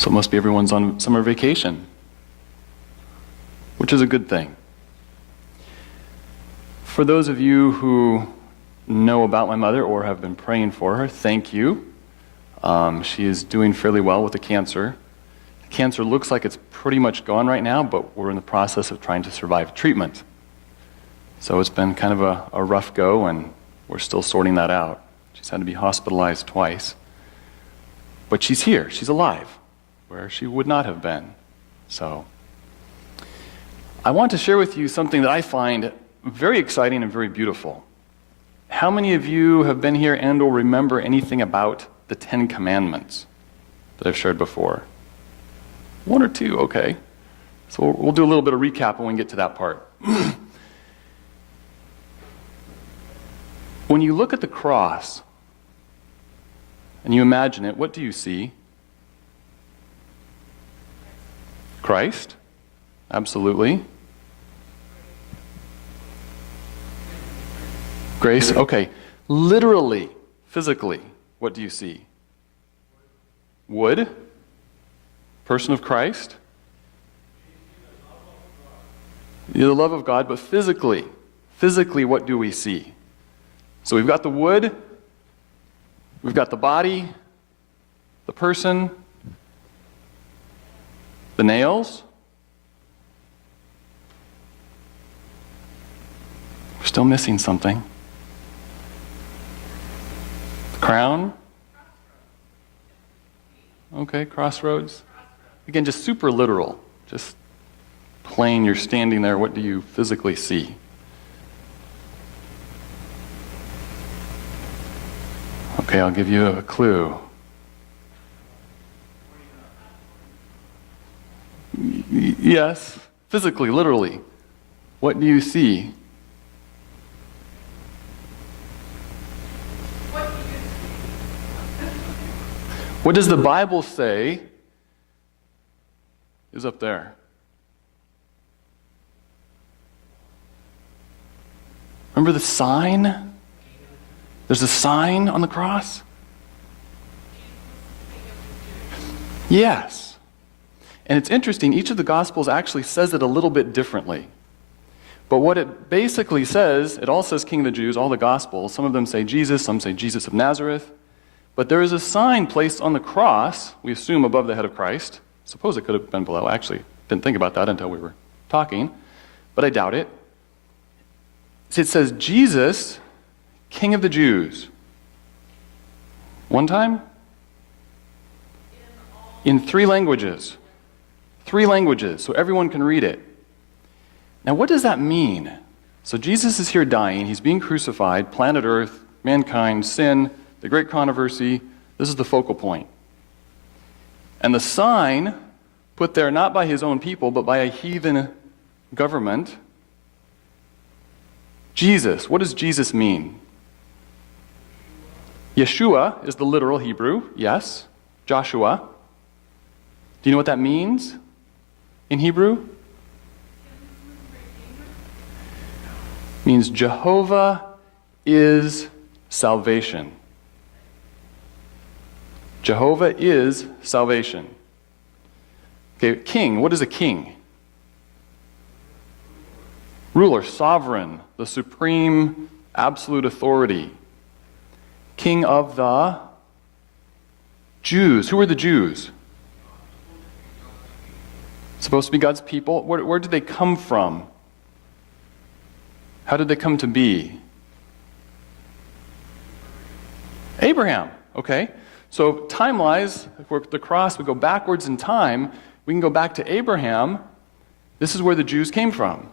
So it must be everyone's on summer vacation, which is a good thing. For those of you who know about my mother or have been praying for her, thank you. She is doing fairly well with the cancer. The cancer looks like it's pretty much gone right now, but we're in the process of trying to survive treatment. So it's been kind of a rough go, and we're still sorting that out. She's had to be hospitalized twice. But she's here. She's alive, where she would not have been. So I want to share with you something that I find very exciting and very beautiful. How many of you have been here and or remember anything about the 10 Commandments that I've shared before? One or two, okay. So we'll do a little bit of recap when we get to that part. When you look at the cross and you imagine it, what do you see? Christ? Absolutely. Grace? Okay. Literally, physically, what do you see? Wood? Person of Christ? The love of God, but physically, what do we see? So we've got the wood, we've got the body, the person, the nails. We're still missing something. The crown. Okay, crossroads. Again, just super literal. Just plain, you're standing there, what do you physically see? Okay, I'll give you a clue. Yes, physically, literally. What do you see? What does the Bible say is up there? Remember the sign? There's a sign on the cross? Yes. And it's interesting, each of the Gospels actually says it a little bit differently. But what it basically says, it all says King of the Jews, all the Gospels. Some of them say Jesus, some say Jesus of Nazareth. But there is a sign placed on the cross, we assume above the head of Christ. Suppose it could have been below. I actually didn't think about that until we were talking, but I doubt it. It says, Jesus, King of the Jews. One time? In 3 languages. 3 languages, so everyone can read it. Now, what does that mean? So Jesus is here dying. He's being crucified. Planet Earth, mankind, sin, the great controversy. This is the focal point. And the sign, put there not by his own people, but by a heathen government. Jesus. What does Jesus mean? Yeshua is the literal Hebrew, yes. Joshua. Do you know what that means in Hebrew? It means Jehovah is salvation. Jehovah is salvation. Okay, king. What is a king? Ruler, sovereign, the supreme, absolute authority. King of the Jews. Who are the Jews? Supposed to be God's people. Where did they come from? How did they come to be? Abraham. Okay. So time-wise, if we're at the cross, we go backwards in time. We can go back to Abraham. This is where the Jews came from.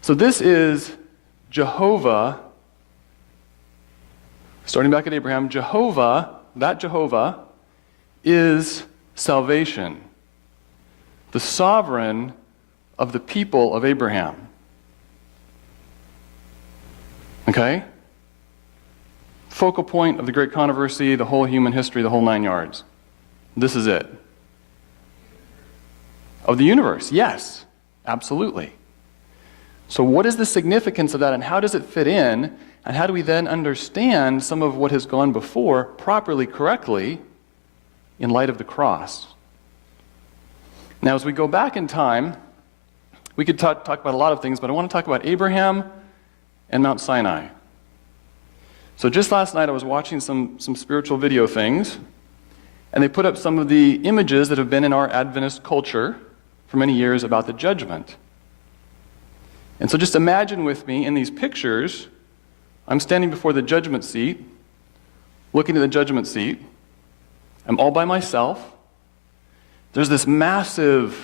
So this is Jehovah. Starting back at Abraham, Jehovah, that Jehovah, is salvation. The sovereign of the people of Abraham. Okay? Focal point of the great controversy, the whole human history, the whole 9 yards. This is it. Of the universe, yes, absolutely. So what is the significance of that, and how does it fit in, and how do we then understand some of what has gone before properly, correctly, in light of the cross. Now, as we go back in time, we could talk about a lot of things, but I want to talk about Abraham and Mount Sinai. So just last night I was watching some spiritual video things, and they put up some of the images that have been in our Adventist culture for many years about the judgment. And so just imagine with me in these pictures, I'm standing before the judgment seat, looking at the judgment seat. I'm all by myself. There's this massive,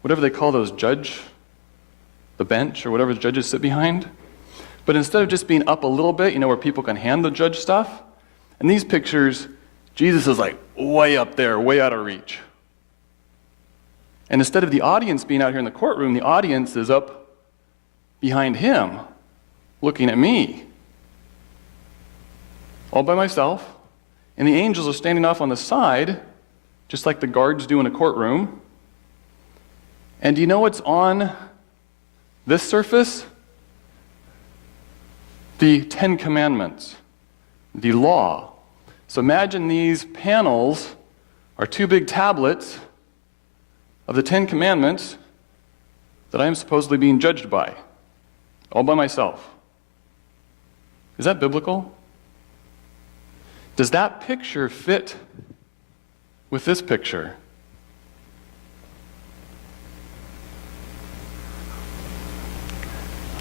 whatever they call those, the bench, or whatever the judges sit behind. But instead of just being up a little bit, where people can hand the judge stuff, in these pictures, Jesus is like way up there, way out of reach. And instead of the audience being out here in the courtroom, the audience is up behind him, looking at me. All by myself. And the angels are standing off on the side, just like the guards do in a courtroom. And do you know what's on this surface? The Ten Commandments, the law. So imagine these panels are two big tablets of the Ten Commandments that I am supposedly being judged by, all by myself. Is that biblical? Does that picture fit with this picture?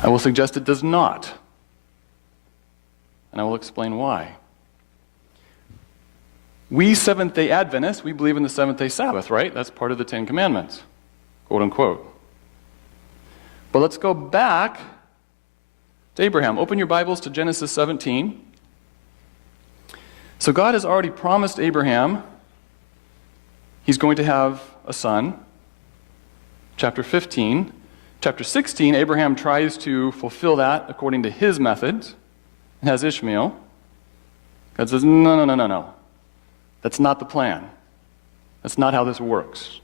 I will suggest it does not. And I will explain why. We Seventh-day Adventists, we believe in the seventh-day Sabbath, right? That's part of the Ten Commandments, quote unquote. But let's go back to Abraham. Open your Bibles to Genesis 17. So God has already promised Abraham he's going to have a son. Chapter 15. Chapter 16, Abraham tries to fulfill that according to his methods and has Ishmael. God says, no. That's not the plan. That's not how this works.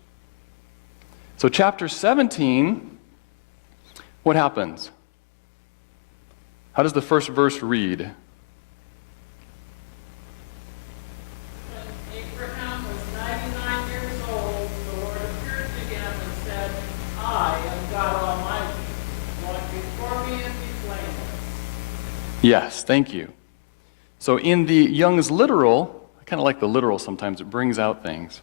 So chapter 17, what happens? How does the first verse read? When Abraham was 99 years old, the Lord appeared to him and said, I am God Almighty. Walk before me and be blameless. Yes, thank you. So in the Young's Literal, I kind of like the literal sometimes, it brings out things.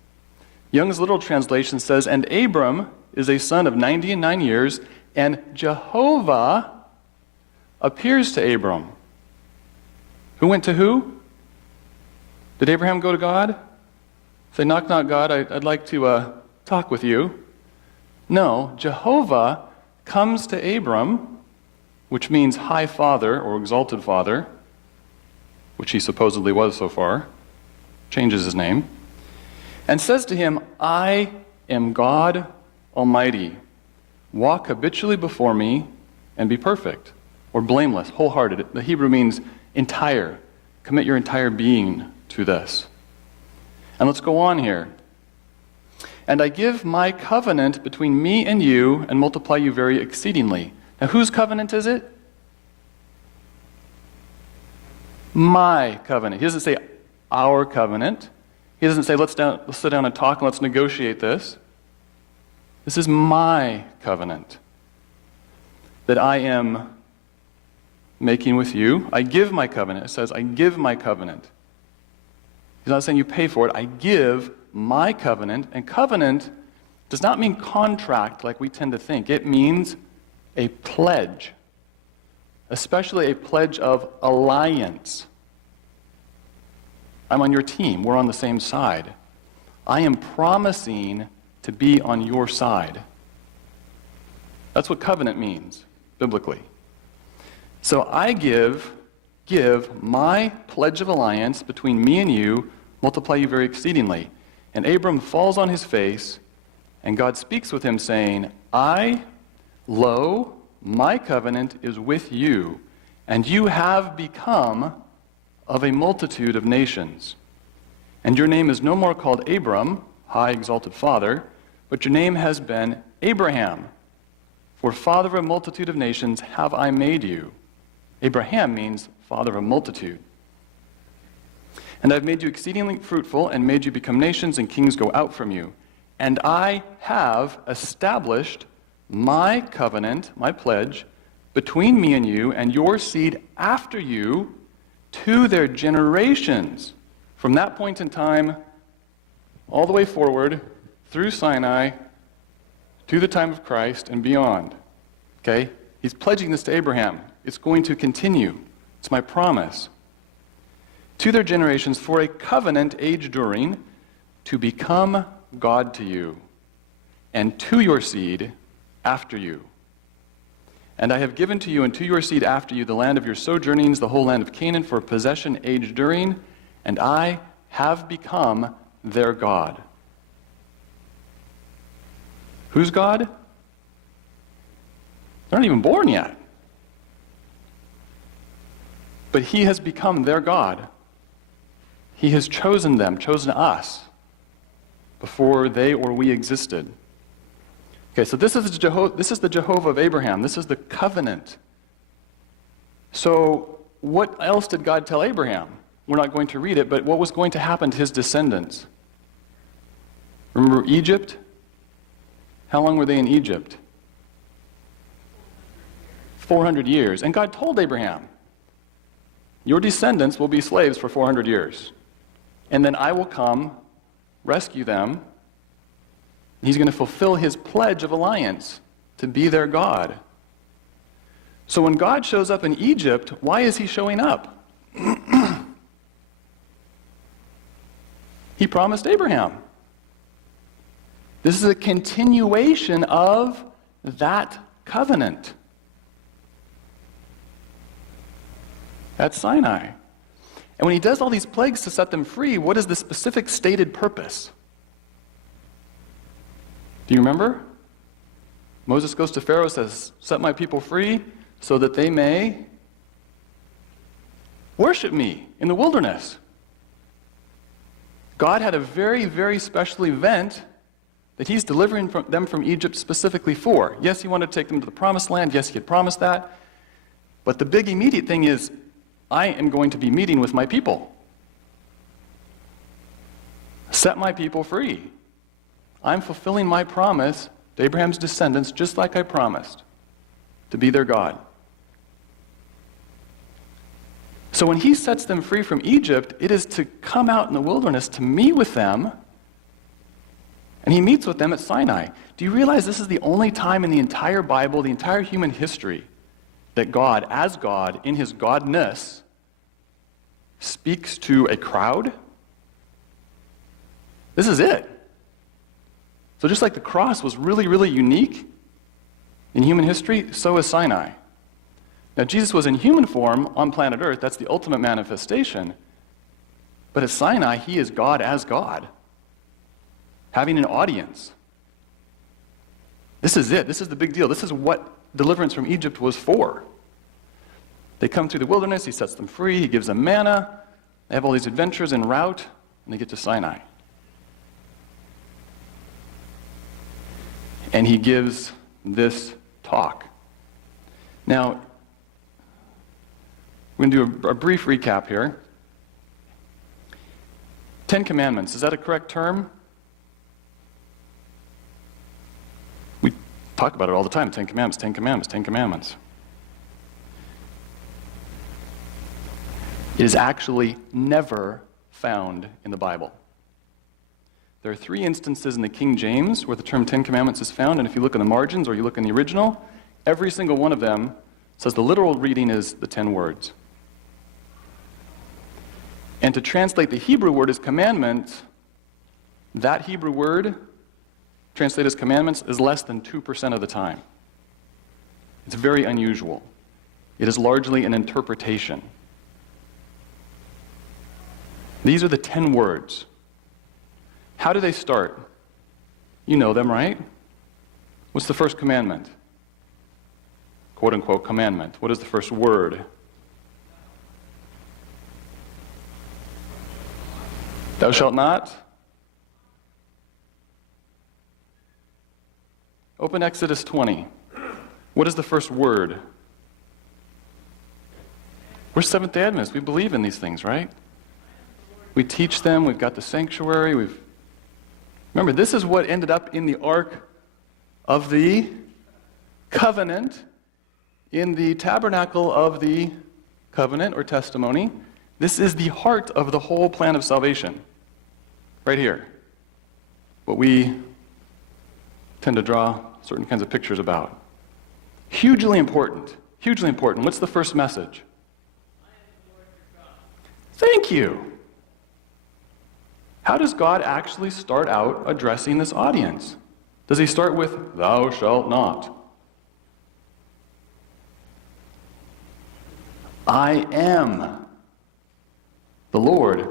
Young's Literal translation says, and Abram is a son of 99 years, and Jehovah appears to Abram. Who went to who? Did Abraham go to God? Say, knock, knock, God, I'd like to talk with you. No, Jehovah comes to Abram, which means high father or exalted father, which he supposedly was so far, changes his name, and says to him, I am God Almighty. Walk habitually before me and be perfect, or blameless, wholehearted. The Hebrew means entire. Commit your entire being to this. And let's go on here. And I give my covenant between me and you and multiply you very exceedingly. Now, whose covenant is it? My covenant. He doesn't say our covenant. He doesn't say let's sit down and talk and let's negotiate this. This is my covenant that I am making with you. I give my covenant. It says I give my covenant. He's not saying you pay for it. I give my covenant. And covenant does not mean contract like we tend to think. It means a pledge, especially a pledge of alliance. I'm on your team. We're on the same side. I am promising to be on your side. That's what covenant means, biblically. So I give my pledge of alliance between me and you, multiply you very exceedingly. And Abram falls on his face, and God speaks with him, saying, Lo, my covenant is with you, and you have become of a multitude of nations. And your name is no more called Abram, high exalted father, but your name has been Abraham. For father of a multitude of nations have I made you. Abraham means father of a multitude. And I've made you exceedingly fruitful and made you become nations, and kings go out from you. And I have established my covenant, my pledge, between me and you and your seed after you to their generations. From that point in time, all the way forward, through Sinai, to the time of Christ and beyond. Okay? He's pledging this to Abraham. It's going to continue. It's my promise. To their generations for a covenant age during, to become God to you, and to your seed after you. And I have given to you and to your seed after you the land of your sojournings, the whole land of Canaan, for a possession age during, and I have become their God. Whose God? They're not even born yet. But he has become their God. He has chosen them, chosen us, before they or we existed. Okay, so this is the Jehovah of Abraham. This is the covenant. So what else did God tell Abraham? We're not going to read it, but what was going to happen to his descendants? Remember Egypt? How long were they in Egypt? 400 years. And God told Abraham, your descendants will be slaves for 400 years. And then I will come, rescue them. He's going to fulfill his pledge of alliance to be their God. So when God shows up in Egypt, why is he showing up? He promised Abraham. This is a continuation of that covenant at Sinai. And when he does all these plagues to set them free, what is the specific stated purpose? Do you remember? Moses goes to Pharaoh, says, set my people free so that they may worship me in the wilderness. God had a very, very special event that he's delivering them from Egypt specifically for. Yes, he wanted to take them to the promised land. Yes, he had promised that. But the big immediate thing is, I am going to be meeting with my people. Set my people free. I'm fulfilling my promise to Abraham's descendants just like I promised, to be their God. So when he sets them free from Egypt, it is to come out in the wilderness to meet with them, and he meets with them at Sinai. Do you realize this is the only time in the entire Bible, the entire human history, that God, as God, in his godness, speaks to a crowd? This is it. So just like the cross was really, really unique in human history, so is Sinai. Now, Jesus was in human form on planet Earth. That's the ultimate manifestation. But at Sinai, he is God as God, having an audience. This is it. This is the big deal. This is what deliverance from Egypt was for. They come through the wilderness. He sets them free. He gives them manna. They have all these adventures en route, and they get to Sinai. And he gives this talk. Now, we're going to do a brief recap here. 10 Commandments, is that a correct term? We talk about it all the time, 10 Commandments, 10 Commandments, 10 Commandments. It is actually never found in the Bible. There are 3 instances in the King James where the term 10 Commandments is found, and if you look in the margins or you look in the original, every single one of them says the literal reading is the 10 words. And to translate the Hebrew word as commandment, that Hebrew word translated as commandments is less than 2% of the time. It's very unusual. It is largely an interpretation. These are the 10 words. How do they start? You know them, right? What's the first commandment? Quote unquote commandment. What is the first word? Thou shalt not. Open Exodus 20. What is the first word? We're Seventh-day Adventists. We believe in these things, right? We teach them. We've got the sanctuary. Remember, this is what ended up in the Ark of the Covenant, in the tabernacle of the covenant or testimony. This is the heart of the whole plan of salvation. Right here. What we tend to draw certain kinds of pictures about. Hugely important. Hugely important. What's the first message? Thank you. How does God actually start out addressing this audience? Does he start with, thou shalt not? I am the Lord.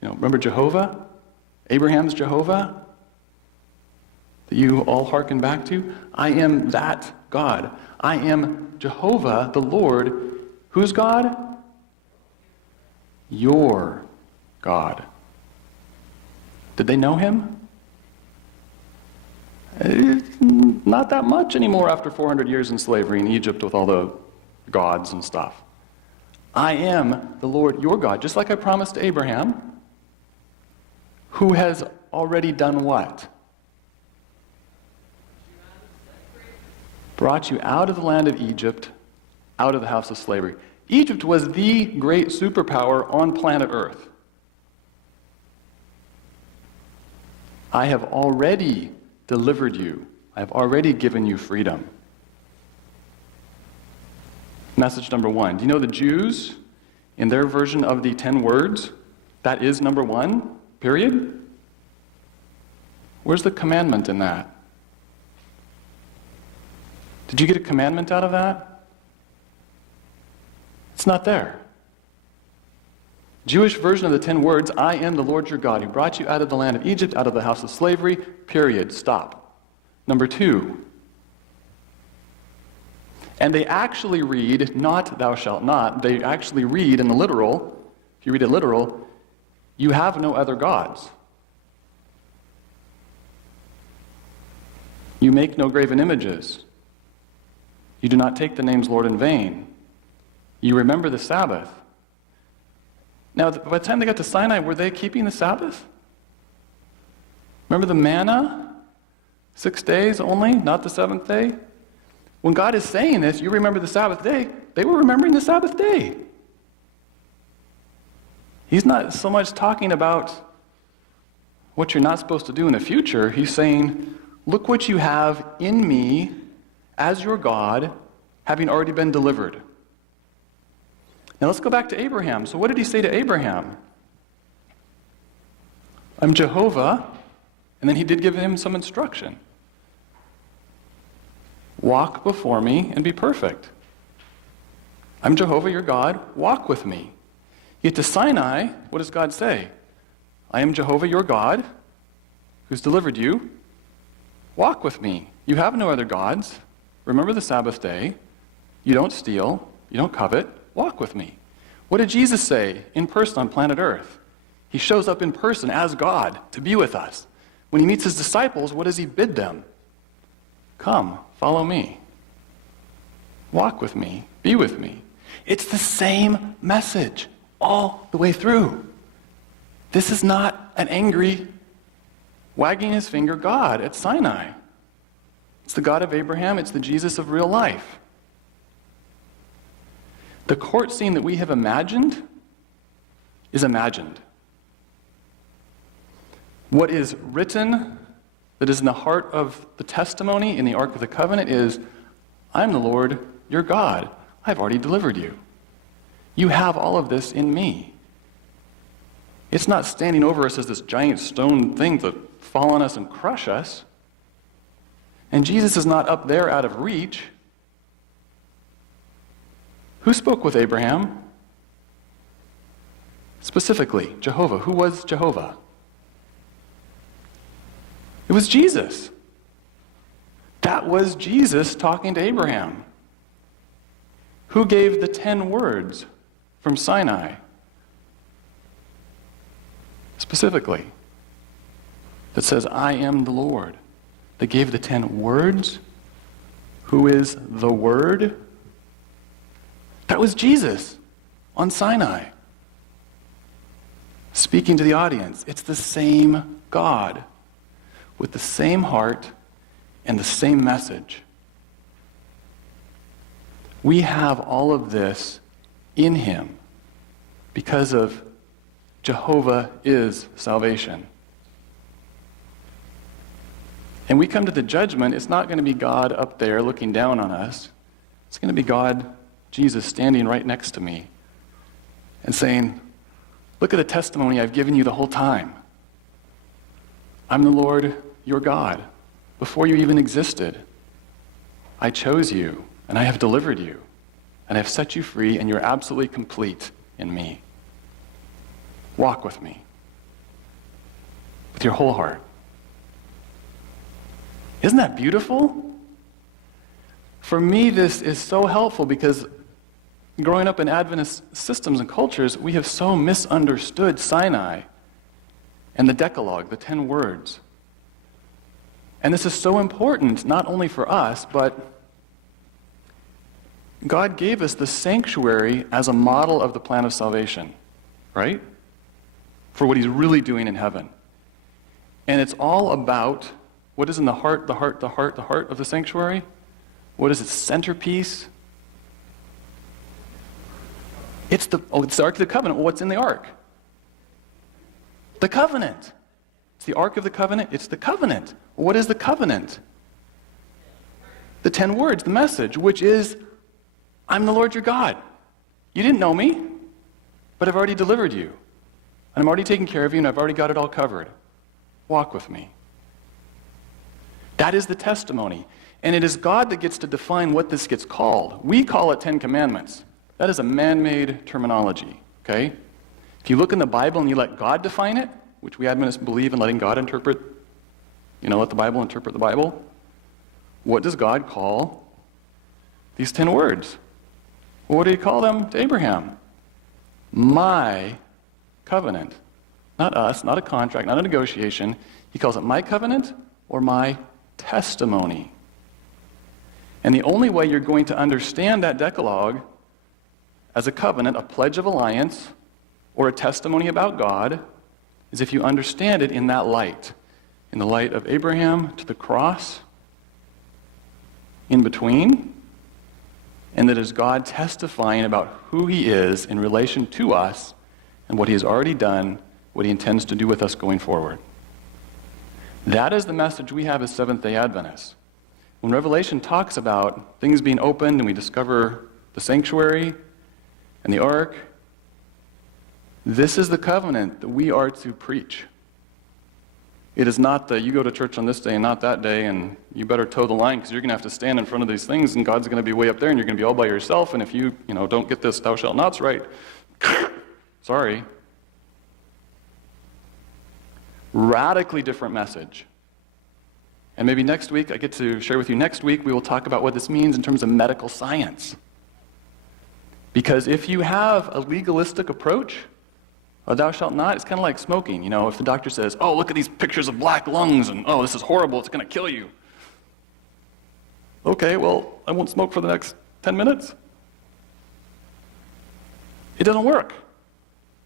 Remember Jehovah? Abraham's Jehovah? That you all hearken back to? I am that God. I am Jehovah, the Lord. Whose God? Your God. Did they know him? Not that much anymore after 400 years in slavery in Egypt with all the gods and stuff. I am the Lord your God, just like I promised to Abraham, who has already done what? Brought you out of the land of Egypt, out of the house of slavery. Egypt was the great superpower on planet Earth. I have already delivered you. I have already given you freedom. Message number one. Do you know the Jews, in their version of the 10 words, that is number one, period? Where's the commandment in that? Did you get a commandment out of that? It's not there. Jewish version of the 10 words, I am the Lord your God, who brought you out of the land of Egypt, out of the house of slavery, period, stop. Number two. And they actually read, not thou shalt not, they actually read in the literal, if you read it literal, you have no other gods. You make no graven images. You do not take the name's Lord in vain. You remember the Sabbath. Now, by the time they got to Sinai, were they keeping the Sabbath? Remember the manna? 6 days only, not the seventh day? When God is saying this, you remember the Sabbath day, they were remembering the Sabbath day. He's not so much talking about what you're not supposed to do in the future. He's saying, look what you have in me as your God, having already been delivered. Now let's go back to Abraham. So what did he say to Abraham? I'm Jehovah, and then he did give him some instruction. Walk before me and be perfect. I'm Jehovah your God, walk with me. Yet to Sinai, what does God say? I am Jehovah your God, who's delivered you. Walk with me. You have no other gods. Remember the Sabbath day. You don't steal. You don't covet. Walk with me. What did Jesus say in person on planet Earth? He shows up in person as God to be with us. When he meets his disciples, what does he bid them? Come, follow me. Walk with me. Be with me. It's the same message all the way through. This is not an angry, wagging his finger God at Sinai. It's the God of Abraham. It's the Jesus of real life. The court scene that we have imagined is imagined. What is written, that is in the heart of the testimony in the Ark of the Covenant is, I'm the Lord your God. I've already delivered you. You have all of this in me. It's not standing over us as this giant stone thing to fall on us and crush us. And Jesus is not up there out of reach. Who spoke with Abraham? Specifically, Jehovah. Who was Jehovah? It was Jesus. That was Jesus talking to Abraham. Who gave the 10 words from Sinai? Specifically, that says, I am the Lord. They gave the 10 words. Who is the Word? That was Jesus on Sinai. speaking to the audience. It's the same God with the same heart and the same message. We have all of this in him because of Jehovah is salvation. And we come to the judgment, it's not going to be God up there looking down on us. It's going to be God, Jesus, standing right next to me and saying, look at the testimony I've given you the whole time. I'm the Lord, your God. Before you even existed, I chose you, and I have delivered you, and I have set you free, and you're absolutely complete in me. Walk with me with your whole heart. Isn't that beautiful? For me, this is so helpful because growing up in Adventist systems and cultures, we have so misunderstood Sinai and the Decalogue, the 10 words. And this is so important, not only for us, but God gave us the sanctuary as a model of the plan of salvation, right? For what he's really doing in heaven. And it's all about what is in the heart of the sanctuary? What is its centerpiece? It's the Ark of the Covenant. Well, what's in the Ark? The covenant. It's the Ark of the Covenant. It's the covenant. What is the covenant? The 10 words, the message, which is, I'm the Lord your God. You didn't know me, but I've already delivered you. And I'm already taking care of you, and I've already got it all covered. Walk with me. That is the testimony. And it is God that gets to define what this gets called. We call it 10 Commandments. That is a man-made terminology, okay? If you look in the Bible and you let God define it, which we Adventists believe in letting God interpret, let the Bible interpret the Bible, what does God call these 10 words? Well, what did he call them to Abraham? My covenant. Not us, not a contract, not a negotiation. He calls it my covenant or my testimony. And the only way you're going to understand that Decalogue as a covenant, a pledge of alliance, or a testimony about God, is if you understand it in that light. In the light of Abraham to the cross, in between, and that is God testifying about who he is in relation to us and what he has already done, what he intends to do with us going forward. That is the message we have as Seventh-day Adventists. When Revelation talks about things being opened and we discover the sanctuary and the ark, this is the covenant that we are to preach. It is not that you go to church on this day and not that day, and you better toe the line because you're going to have to stand in front of these things, and God's going to be way up there, and you're going to be all by yourself, and if you don't get this thou shalt nots right, sorry. Radically different message. And maybe next week, I get to share with you next week, we will talk about what this means in terms of medical science. Because if you have a legalistic approach, thou shalt not, it's kind of like smoking. If the doctor says, oh, look at these pictures of black lungs, and oh, this is horrible, it's going to kill you. Okay, well, I won't smoke for the next 10 minutes. It doesn't work.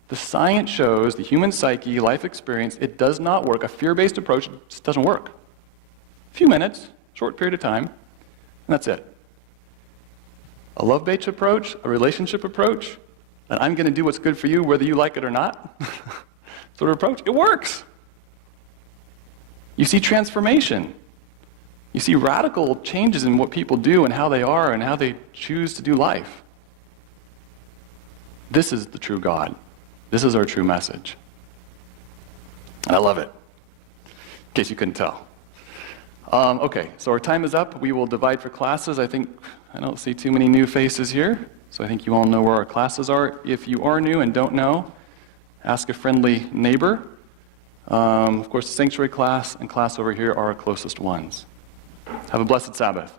The science shows, the human psyche, life experience, it does not work. A fear-based approach just doesn't work. A few minutes, short period of time, and that's it. A love-based approach, a relationship approach, and I'm going to do what's good for you whether you like it or not, sort of approach, it works. You see transformation. You see radical changes in what people do and how they are and how they choose to do life. This is the true God. This is our true message. And I love it, in case you couldn't tell. Okay, so our time is up. We will divide for classes. I don't see too many new faces here. So I think you all know where our classes are. If you are new and don't know, ask a friendly neighbor. Of course, the sanctuary class and class over here are our closest ones. Have a blessed Sabbath.